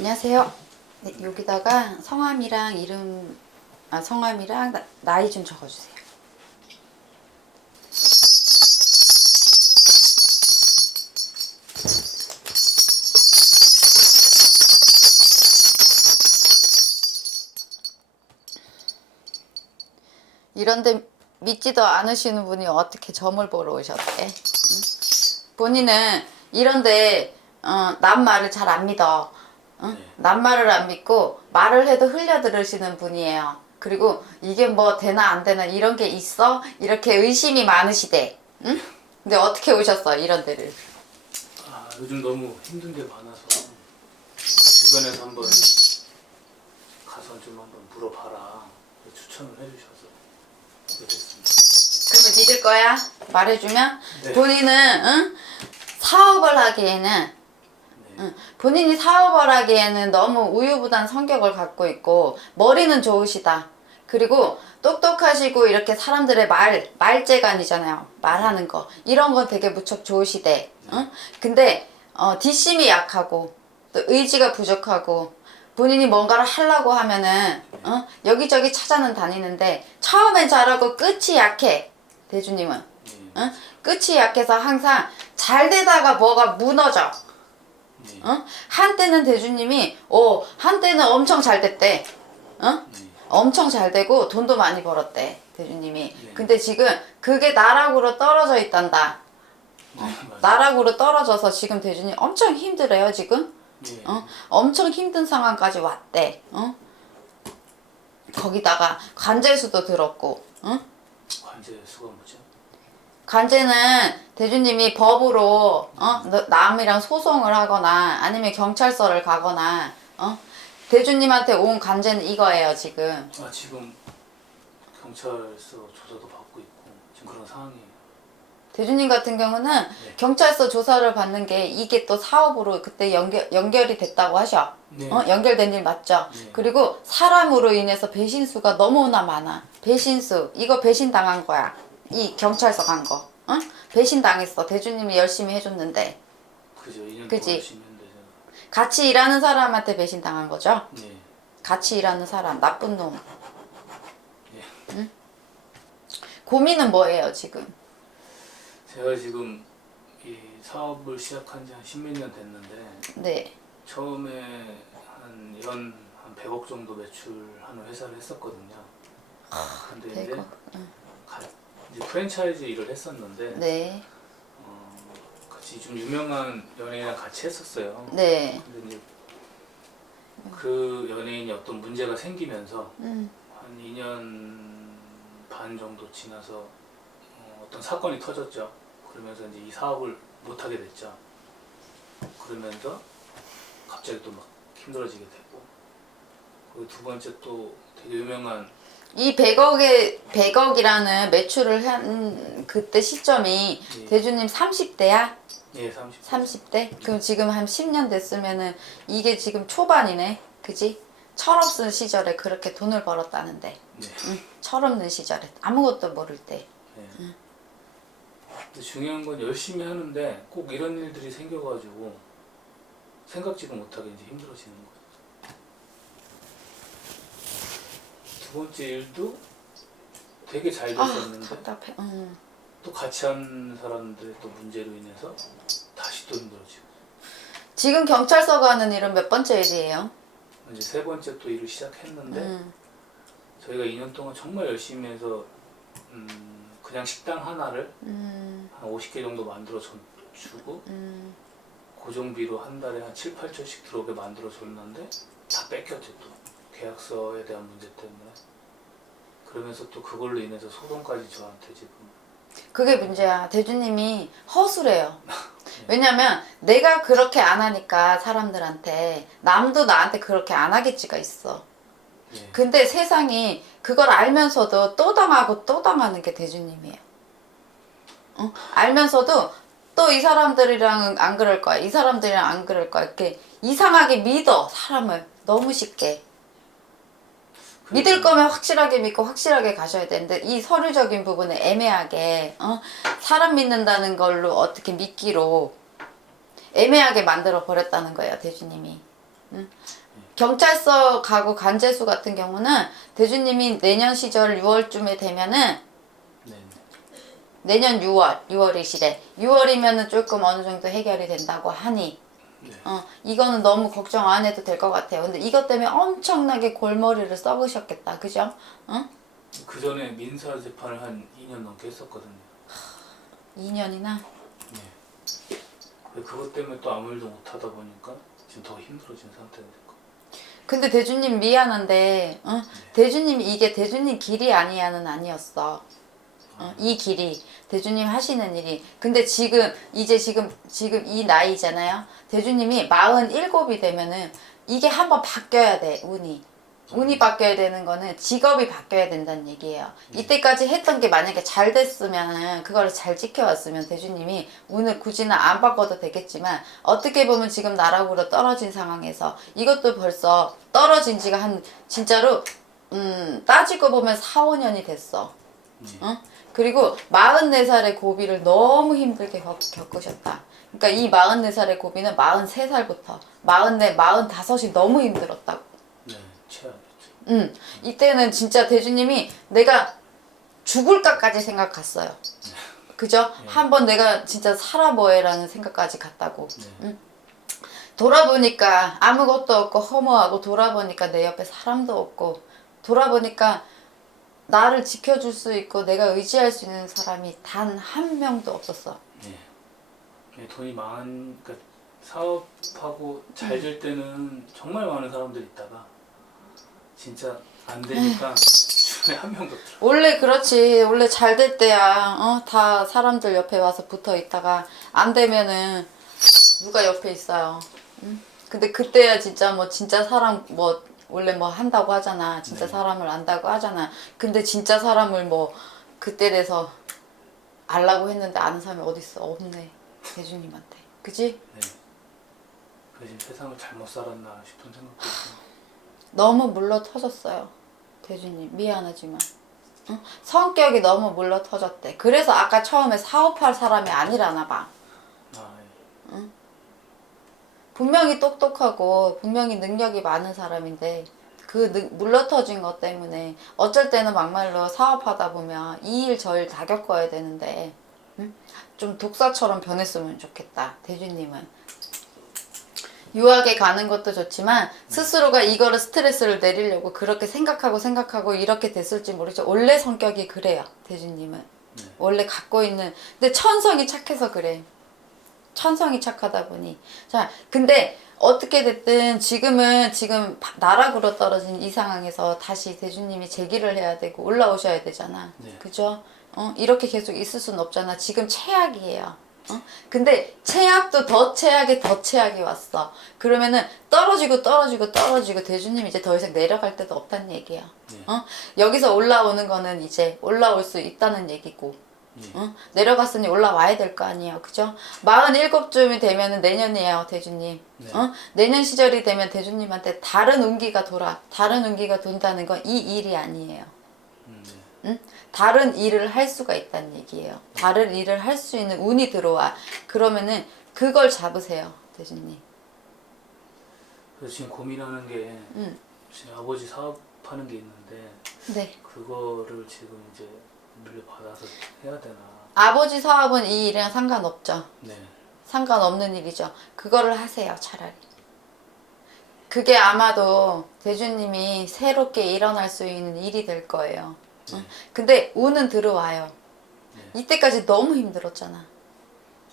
안녕하세요. 네, 여기다가 성함이랑 성함이랑 나이 좀 적어주세요. 이런데 믿지도 않으시는 분이 어떻게 점을 보러 오셨대? 응? 본인은 이런데 남 말을 잘 안 믿어. 응? 남 말을 안 믿고 말을 해도 흘려 들으시는 분이에요. 그리고 이게 뭐 되나 안 되나 이런 게 있어? 이렇게 의심이 많으시대. 응? 근데 어떻게 오셨어 이런 데를? 요즘 너무 힘든 게 많아서 주변에서 한번 가서 좀 한번 물어봐라 추천을 해주셔서 오게 됐습니다. 그러면 믿을 거야? 말해주면? 네. 본인은 응? 사업을 하기에는 네. 본인이 사업을 하기에는 너무 우유부단 성격을 갖고 있고 머리는 좋으시다. 그리고 똑똑하시고 이렇게 사람들의 말재간이잖아요. 말하는 거. 이런 건 되게 무척 좋으시대. 응? 근데 뒷심이 약하고 또 의지가 부족하고 본인이 뭔가를 하려고 하면은 여기저기 찾아는 다니는데 처음엔 잘하고 끝이 약해. 대주님은. 응? 끝이 약해서 항상 잘 되다가 뭐가 무너져. 한때는 대주님이 한때는 엄청 잘 됐대. 엄청 잘 되고 돈도 많이 벌었대 대주님이. 근데 지금 그게 나락으로 떨어져 있단다. 나락으로 떨어져서 지금 대주님 엄청 힘들어요 지금. 엄청 힘든 상황까지 왔대. 거기다가 관제수도 들었고. 관제수가 뭐죠? 관제는 대주님이 법으로 남이랑 소송을 하거나 아니면 경찰서를 가거나 대주님한테 온 관제는 이거예요 지금. 지금 경찰서 조사도 받고 있고 지금 그런 상황이에요. 대주님 같은 경우는 네. 경찰서 조사를 받는 게 이게 또 사업으로 그때 연결이 됐다고 하셔. 네. 연결된 일 맞죠? 네. 그리고 사람으로 인해서 배신수가 너무나 많아. 배신수 이거 배신 당한 거야. 이 경찰서 간 거. 배신 당했어. 대주님이 열심히 해줬는데. 그죠. 2년 그지? 동안 열심히 했는데 같이 일하는 사람한테 배신 당한 거죠? 네. 같이 일하는 사람 나쁜 놈. 네. 고민은 뭐예요 지금? 제가 지금 이 사업을 시작한 지 한 십몇 년 됐는데 네. 처음에 한 100억 정도 매출하는 회사를 했었거든요. 근데 이제 100억. 이제 프랜차이즈 일을 했었는데 네. 같이 좀 유명한 연예인이랑 같이 했었어요. 네. 근데 이제 그 연예인이 어떤 문제가 생기면서 한 2년 반 정도 지나서 어떤 사건이 터졌죠. 그러면서 이제 이 사업을 못 하게 됐죠. 그러면서 갑자기 또 막 힘들어지게 되고, 그리고 두 번째 또 되게 유명한 이 100억이라는 매출을 한 그때 시점이 예. 대주님 30대야? 예, 30. 30대? 그럼 지금 한 10년 됐으면은 이게 지금 초반이네. 그지? 철없는 시절에 그렇게 돈을 벌었다는데. 네. 철없는 시절에 아무것도 모를 때. 네. 근데 중요한 건 열심히 하는데 꼭 이런 일들이 생겨가지고 생각지도 못하게 이제 힘들어지는 거예요. 두 번째 일도 되게 잘 됐었는데 답답해. 또 같이 한 사람들의 또 문제로 인해서 다시 또 힘들어지고, 지금 경찰서 가는 일은 몇 번째 일이에요? 이제 세 번째 또 일을 시작했는데 저희가 2년 동안 정말 열심히 해서 그냥 식당 하나를 한 50개 정도 만들어 주고 고정비로 한 달에 한 7, 8천씩 들어오게 만들어 줬는데 다 뺏겼죠. 또 계약서에 대한 문제 때문에. 그러면서 또 그걸로 인해서 소송까지 저한테 지금. 그게 문제야. 대주님이 허술해요. 왜냐면 내가 그렇게 안 하니까 사람들한테 남도 나한테 그렇게 안 하겠지가 있어. 네. 근데 세상이 그걸 알면서도 또 당하고 또 당하는 게 대주님이에요. 알면서도 또 이 사람들이랑은 안 그럴 거야. 이 사람들이랑 안 그럴 거야. 이렇게 이상하게 믿어 사람을 너무 쉽게. 믿을 거면 확실하게 믿고 확실하게 가셔야 되는데 이 서류적인 부분에 애매하게 사람 믿는다는 걸로 어떻게 믿기로 애매하게 만들어 버렸다는 거예요 대주님이. 경찰서 가고 간제수 같은 경우는 대주님이 내년 시절 6월쯤에 되면은 네. 내년 6월이시래. 6월이면은 조금 어느 정도 해결이 된다고 하니 네. 이거는 너무 걱정 안 해도 될 것 같아요. 근데 이것 때문에 엄청나게 골머리를 썩으셨겠다. 그죠? 그 전에 민사 재판을 한 2년 넘게 했었거든요. 2년이나? 네. 그것 때문에 또 아무 일도 못 하다 보니까 지금 더 힘들어진 상태가 됐고. 근데 대주님 미안한데 대주님이 이게 대주님 길이 아니야는 아니었어. 이 길이 대주님 하시는 일이. 근데 지금 이제 지금 이 나이잖아요. 대주님이 47이 되면은 이게 한번 바뀌어야 돼. 운이 바뀌어야 되는 거는 직업이 바뀌어야 된다는 얘기예요. 이때까지 했던 게 만약에 잘 됐으면 그걸 잘 지켜왔으면 대주님이 운을 굳이는 안 바꿔도 되겠지만 어떻게 보면 지금 나락으로 떨어진 상황에서 이것도 벌써 떨어진 지가 한 진짜로 따지고 보면 4, 5년이 됐어. 그리고 44살의 고비를 너무 힘들게 겪으셨다. 그러니까 이 44살의 고비는 43살부터 44, 45이 너무 힘들었다고. 네, 최악이었죠. 이때는 진짜 대주님이 내가 죽을까까지 생각했어요. 그죠? 한번 내가 진짜 살아보해라는 생각까지 갔다고. 돌아보니까 아무것도 없고 허무하고 돌아보니까 내 옆에 사람도 없고 돌아보니까 나를 지켜줄 수 있고 내가 의지할 수 있는 사람이 단 한 명도 없었어. 네, 돈이 그러니까 사업하고 잘 될 때는 정말 많은 사람들이 있다가 진짜 안 되니까 주변에 한 명도 없더라고요. 원래 그렇지. 원래 잘 될 때야 다 사람들 옆에 와서 붙어 있다가 안 되면은 누가 옆에 있어요. 근데 그때야 진짜 뭐 진짜 사람 뭐 원래 뭐 한다고 하잖아. 진짜 네. 사람을 안다고 하잖아. 근데 진짜 사람을 뭐 그때 돼서 알라고 했는데 아는 사람이 어딨어. 없네. 대주님한테. 그지? 네. 그래서 지금 세상을 잘못 살았나 싶은 생각도 있고. 너무 물러 터졌어요. 대주님 미안하지만 성격이 너무 물러 터졌대. 그래서 아까 처음에 사업할 사람이 아니라나 봐. 아, 예. 분명히 똑똑하고 분명히 능력이 많은 사람인데 그 물러 터진 것 때문에 어쩔 때는 막말로 사업하다 보면 이 일 저 일 다 겪어야 되는데 좀 독사처럼 변했으면 좋겠다. 대주님은 유학에 가는 것도 좋지만 스스로가 이거를 스트레스를 내리려고 그렇게 생각하고 이렇게 됐을지 모르죠. 원래 성격이 그래요. 대주님은 원래 갖고 있는 근데 천성이 착해서 그래. 천성이 착하다 보니 자 근데 어떻게 됐든 지금 나락으로 떨어진 이 상황에서 다시 대주님이 재기를 해야 되고 올라오셔야 되잖아. 네. 그죠? 이렇게 계속 있을 수는 없잖아. 지금 최악이에요. 근데 최악도 더 최악이 왔어. 그러면은 떨어지고 대주님 이제 더 이상 내려갈 데도 없다는 얘기야. 네. 여기서 올라오는 거는 이제 올라올 수 있다는 얘기고 내려갔으니 올라와야 될 거 아니에요. 그죠? 47쯤이 되면은 내년이에요. 대주님. 네. 내년 시절이 되면 대주님한테 다른 운기가 돈다는 건 이 일이 아니에요. 다른 일을 할 수가 있다는 얘기예요. 다른 일을 할 수 있는 운이 들어와. 그러면은 그걸 잡으세요. 대주님. 그래서 지금 고민하는 게 지금 아버지 사업하는 게 있는데 네. 그거를 지금 이제 물려받아서 해야 되나. 아버지 사업은 이 일이랑 상관없죠. 네. 상관없는 일이죠. 그거를 하세요. 차라리. 그게 아마도 대주님이 새롭게 일어날 수 있는 일이 될 거예요. 근데 운은 들어와요. 이때까지 너무 힘들었잖아.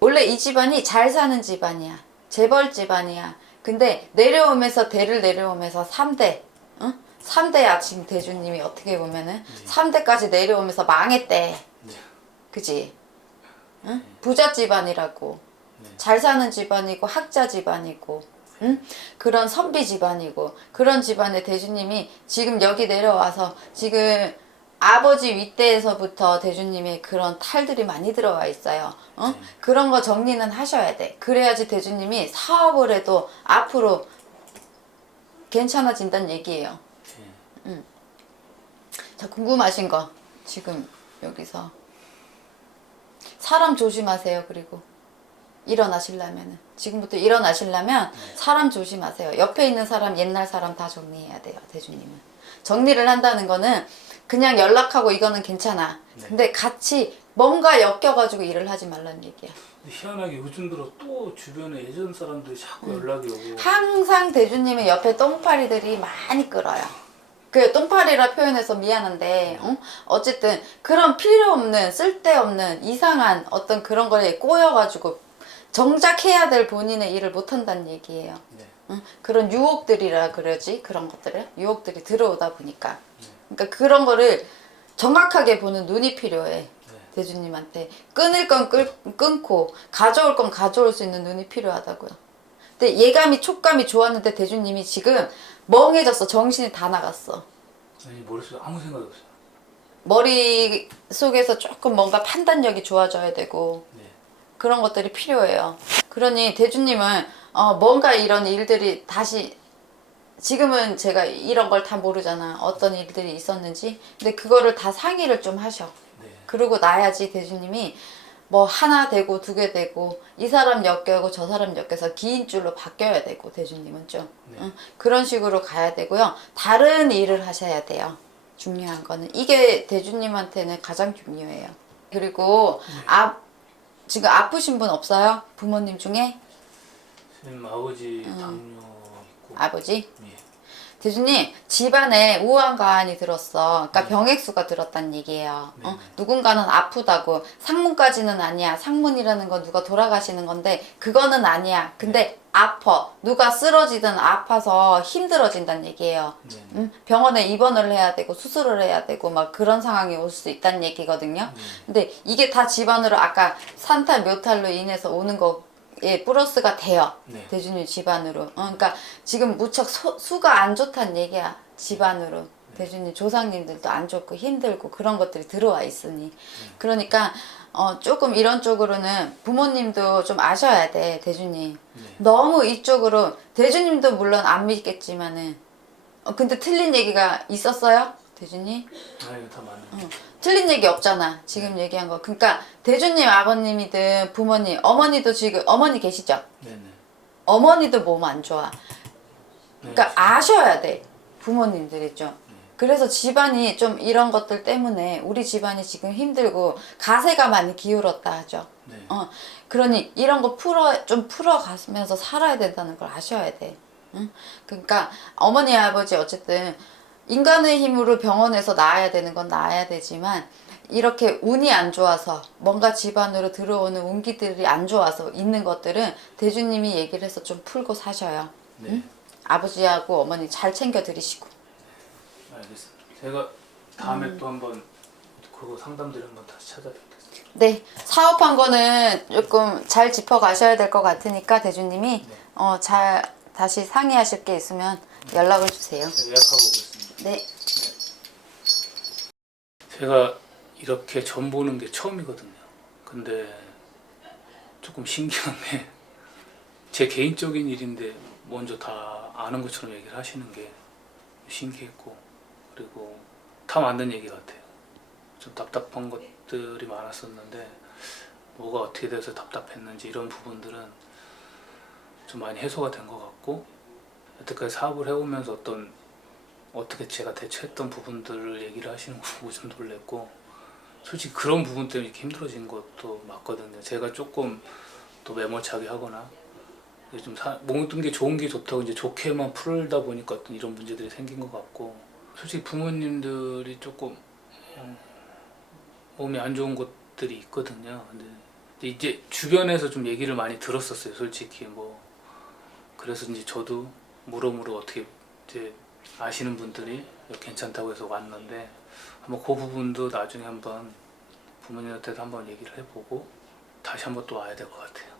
원래 이 집안이 잘 사는 집안이야. 재벌 집안이야. 근데 대를 내려오면서 3대 3대야 지금 대주님이 어떻게 보면은 3대까지 내려오면서 망했대. 그지? 부자 집안이라고. 잘 사는 집안이고 학자 집안이고 그런 선비 집안이고 그런 집안의 대주님이 지금 여기 내려와서 지금 아버지 윗대에서부터 대주님의 그런 탈들이 많이 들어와 있어요. 그런 거 정리는 하셔야 돼. 그래야지 대주님이 사업을 해도 앞으로 괜찮아진다는 얘기예요. 자, 궁금하신 거 지금 여기서 사람 조심하세요. 그리고 일어나시려면은 지금부터 일어나시려면 사람 조심하세요. 옆에 있는 사람 옛날 사람 다 정리해야 돼요. 대주님은 정리를 한다는 거는 그냥 연락하고 이거는 괜찮아. 네. 근데 같이 뭔가 엮여가지고 일을 하지 말라는 얘기야. 근데 희한하게 요즘 들어 또 주변에 예전 사람들이 자꾸 연락이 오고 항상 대주님의 옆에 똥파리들이 많이 끌어요. 그 똥파리라 표현해서 미안한데 어쨌든 그런 필요 없는 쓸데없는 이상한 어떤 그런 거에 꼬여가지고 정작 해야 될 본인의 일을 못한다는 얘기예요. 네. 그런 유혹들이라 그러지 그런 것들을 유혹들이 들어오다 보니까 그러니까 그런 거를 정확하게 보는 눈이 필요해. 네. 대주님한테 끊을 건 끊고 가져올 건 가져올 수 있는 눈이 필요하다고요. 근데 예감이 촉감이 좋았는데 대주님이 지금 멍해졌어. 정신이 다 나갔어. 아니 머릿속에 아무 생각이 없어요. 머릿속에서 조금 뭔가 판단력이 좋아져야 되고 네. 그런 것들이 필요해요. 그러니 대주님은 뭔가 이런 일들이 다시 지금은 제가 이런 걸 다 모르잖아. 어떤 일들이 있었는지. 근데 그거를 다 상의를 좀 하셔. 네. 그러고 나야지 대주님이 뭐 하나 되고 두 개 되고 이 사람 엮여고 저 사람 엮여서 긴 줄로 바뀌어야 되고 대주님은 좀 네. 그런 식으로 가야 되고요. 다른 일을 하셔야 돼요. 중요한 거는 이게 대주님한테는 가장 중요해요. 그리고 지금 아프신 분 없어요? 부모님 중에? 선생님 아버지 당뇨 있고 아버지? 예. 대주님 집안에 우한 가한이 들었어. 그러니까 병액수가 들었다는 얘기예요. 네. 누군가는 아프다고. 상문까지는 아니야. 상문이라는 건 누가 돌아가시는 건데 그거는 아니야. 근데 아파. 누가 쓰러지든 아파서 힘들어진다는 얘기예요. 네. 병원에 입원을 해야 되고 수술을 해야 되고 막 그런 상황이 올 수 있다는 얘기거든요. 근데 이게 다 집안으로 아까 산탈 묘탈로 인해서 오는 거 예, 플러스가 돼요. 네. 대주님 집안으로. 그러니까 지금 무척 수가 안 좋다는 얘기야. 집안으로. 대주님 조상님들도 안 좋고 힘들고 그런 것들이 들어와 있으니. 그러니까 조금 이런 쪽으로는 부모님도 좀 아셔야 돼. 대주님. 네. 너무 이쪽으로 대주님도 물론 안 믿겠지만은 근데 틀린 얘기가 있었어요? 대주님? 아 이거 다 맞네. 틀린 얘기 없잖아. 지금 얘기한 거. 그러니까 대주님 아버님이든 부모님, 어머니도 지금 어머니 계시죠? 네네. 어머니도 몸 안 좋아. 네. 그러니까 아셔야 돼. 부모님들이 좀. 그래서 집안이 좀 이런 것들 때문에 우리 집안이 지금 힘들고 가세가 많이 기울었다 하죠. 네. 그러니 이런 거 좀 풀어가면서 살아야 된다는 걸 아셔야 돼. 응? 그러니까 어머니 아버지 어쨌든 인간의 힘으로 병원에서 나아야 되는 건 나아야 되지만 이렇게 운이 안 좋아서 뭔가 집안으로 들어오는 운기들이 안 좋아서 있는 것들은 대주님이 얘기를 해서 좀 풀고 사셔요. 네. 응? 아버지하고 어머니 잘 챙겨 드리시고. 알겠습니다. 제가 다음에 또 한번 그거 상담들 한번 다시 찾아뵙겠습니다. 네, 사업한 거는 조금 잘 짚어 가셔야 될 것 같으니까 대주님이 잘 다시 상의하실 게 있으면 연락을 주세요. 제가 예약하고 오겠습니다. 네. 제가 이렇게 점 보는 게 처음이거든요. 근데 조금 신기한 게 제 개인적인 일인데 먼저 다 아는 것처럼 얘기를 하시는 게 신기했고 그리고 다 맞는 얘기 같아요. 좀 답답한 것들이 많았었는데 뭐가 어떻게 돼서 답답했는지 이런 부분들은 좀 많이 해소가 된 것 같고 여태까지 사업을 해오면서 어떻게 제가 대처했던 부분들을 얘기를 하시는 거 보고 좀 놀랬고 솔직히 그런 부분 때문에 이렇게 힘들어진 것도 맞거든요. 제가 조금 또 매몰차게 하거나 좀 모든 게 좋은 게 좋다고 이제 좋게만 풀다 보니까 어떤 이런 문제들이 생긴 것 같고 솔직히 부모님들이 조금 몸이 안 좋은 것들이 있거든요. 근데 이제 주변에서 좀 얘기를 많이 들었었어요. 솔직히 뭐 그래서 이제 저도 물어물어 어떻게 이제 아시는 분들이 괜찮다고 해서 왔는데 한번 그 부분도 나중에 한번 부모님한테도 한번 얘기를 해보고 다시 한번 또 와야 될 것 같아요.